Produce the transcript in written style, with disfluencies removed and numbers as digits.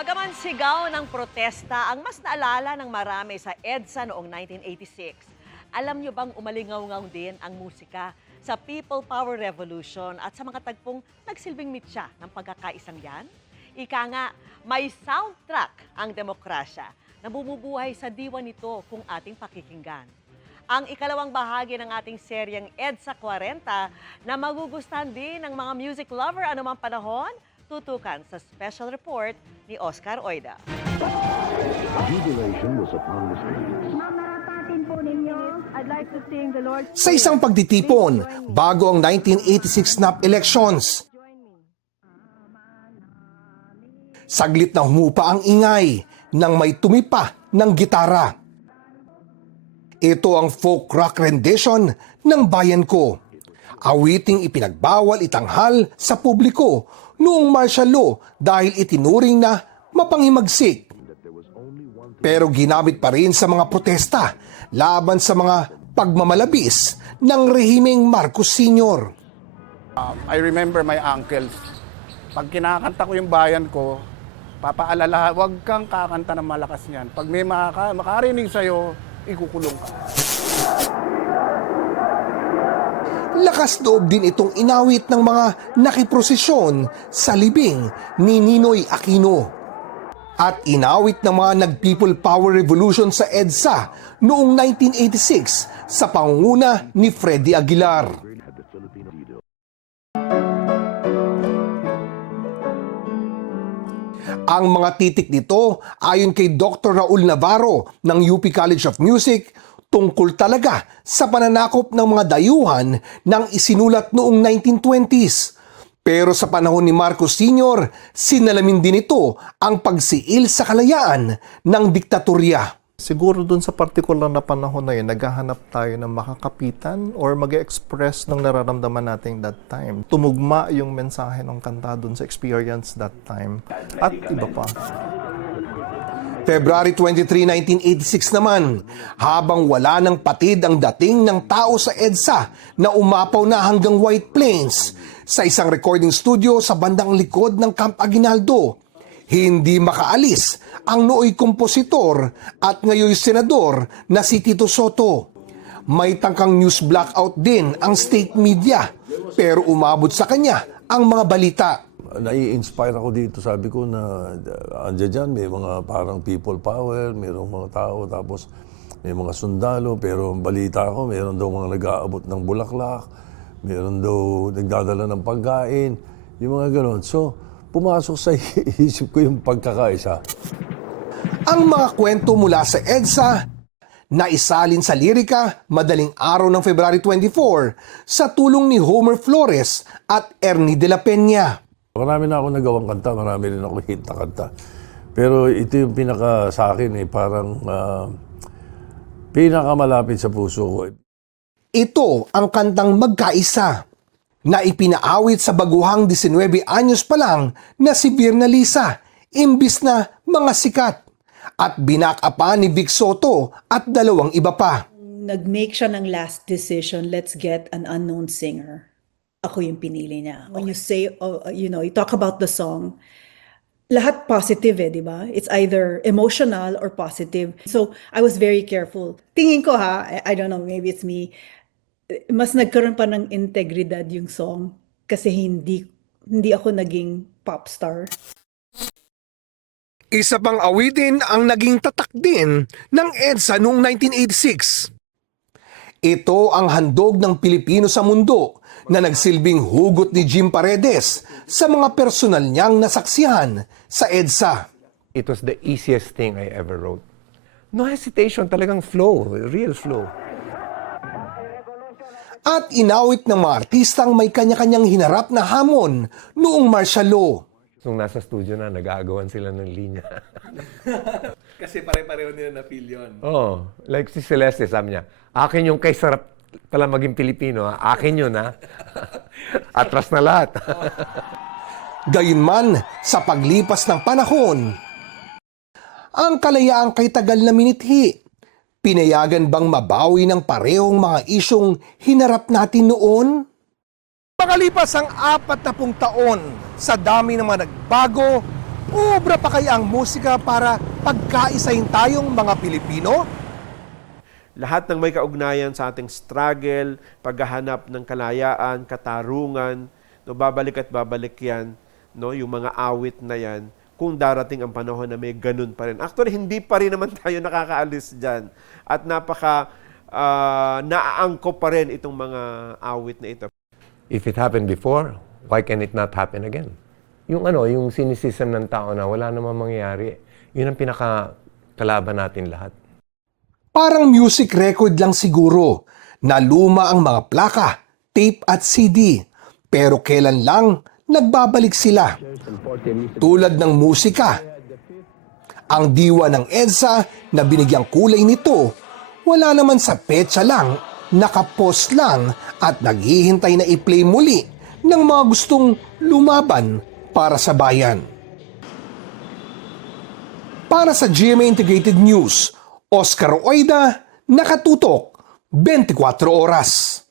Bagaman sigaw ng protesta ang mas naalala ng marami sa EDSA noong 1986, alam niyo bang umalingaw-ngaw din ang musika sa People Power Revolution at sa mga tagpong nagsilbing mitya ng pagkakaisang yan? Ika nga, may soundtrack ang demokrasya na bumubuhay sa diwa nito kung ating pakikinggan. Ang ikalawang bahagi ng ating seryeng EDSA 40 na magugustuhan din ng mga music lover anumang panahon, tutukan sa special report ni Oscar Oida. Jubilation was upon the streets. Sa isang pagtitipon, bago ang 1986 snap elections, saglit na humupa ang ingay nang may tumipa ng gitara. Ito ang folk rock rendition ng Bayan Ko. Awiting ipinagbawal itanghal sa publiko noong martial law dahil itinuring na mapanghimagsik. Pero ginamit pa rin sa mga protesta laban sa mga pagmamalabis ng rehimeng Marcos Sr. I remember my uncles. Pag kinakanta ko yung Bayan Ko, papaalala, huwag kang kakanta ng malakas niyan. Pag may makarinig sa'yo, ikukulong ka. Lakas loob din itong inawit ng mga nakiprosesyon sa libing ni Ninoy Aquino. At inawit ng mga nag-People Power Revolution sa EDSA noong 1986 sa pangunguna ni Freddy Aguilar. Ang mga titik nito ayon kay Dr. Raul Navarro ng UP College of Music tungkol talaga sa pananakop ng mga dayuhan ng isinulat noong 1920s. Pero sa panahon ni Marcos Sr., sinalamin din ito ang pagsiil sa kalayaan ng diktatorya. Siguro dun sa particular na panahon na yun, naghahanap tayo ng makakapitan or mag-express ng nararamdaman natin that time. Tumugma yung mensahe ng kanta dun sa experience that time at iba pa. February 23, 1986 naman, habang wala ng patid ang dating ng tao sa EDSA na umapaw na hanggang White Plains, sa isang recording studio sa bandang likod ng Camp Aguinaldo, hindi makaalis ang nooy kompositor at ngayon senador na si Tito Soto. May tangkang news blackout din ang state media, pero umabot sa kanya ang mga balita. Nai-inspire ako dito, sabi ko na andyan dyan, may mga parang people power, mayroong mga tao, tapos may mga sundalo, pero ang balita ko, mayroon daw mga nag-aabot ng bulaklak, mayroon daw nagdadala ng pagkain, yung mga ganon. So, pumasok sa isip ko yung pagkakaisa. Ang mga kwento mula sa EDSA na isalin sa lirika madaling araw ng February 24 sa tulong ni Homer Flores at Ernie de la Peña. Marami na ako nagawang kanta, marami rin ako hit na kanta. Pero ito yung pinaka sa akin, parang pinakamalapit sa puso ko. Ito ang kantang Magkaisa na ipinaawit sa baguhang 19 anyos pa lang na si Virna Lisa, imbis na mga sikat, at binakapan ni Vic Soto at dalawang iba pa. Nag-make siya ng last decision, let's get an unknown singer. Ako yung pinili niya. When you say, you talk about the song, lahat positive di ba? It's either emotional or positive. So, I was very careful. Tingin ko I don't know, maybe it's me, mas nagkaroon pa ng integridad yung song kasi hindi ako naging pop star. Isa pang awitin ang naging tatak din ng EDSA noong 1986. Ito ang handog ng Pilipino sa mundo na nagsilbing hugot ni Jim Paredes sa mga personal niyang nasaksihan sa EDSA. It was the easiest thing I ever wrote. No hesitation, talagang flow, real flow. At inawit ng mga artistang may kanya-kanyang hinarap na hamon noong martial law. Nung nasa studio na, nag-aagawan sila ng linya. Kasi pare-pareho nila na feel yun. Oh, like si Celeste, sabi niya, akin yung kay sarap pala maging Pilipino, akin yun Atras na lahat. Gayunman, sa paglipas ng panahon, ang kalayaang kay tagal na minithi, pinayagan bang mabawi ng parehong mga isyong hinarap natin noon? Makalipas ang 40 taon, sa dami ng mga nagbago, Obra pa kaya ang musika para pagkaisahin tayong mga Pilipino? Lahat ng may kaugnayan sa ating struggle, paghahanap ng kalayaan, katarungan, no, babalik at babalik yan, no, yung mga awit na yan, kung darating ang panahon na may ganun pa rin. Actually, hindi pa rin naman tayo nakakaalis dyan. At naaangkop pa rin itong mga awit na ito. If it happened before, why can it not happen again? Yung cynicism ng tao na wala namang mangyayari, yun ang pinakakalaban natin lahat. Parang music record lang siguro na luma ang mga plaka, tape at CD. Pero kailan lang nagbabalik sila. Tulad ng musika. Ang diwa ng EDSA na binigyang kulay nito, wala naman sa petsa lang, nakapost lang at naghihintay na i-play muli ng mga gustong lumaban para sa bayan. Para sa GMA Integrated News, Oscar Oida, Nakatutok, 24 Oras.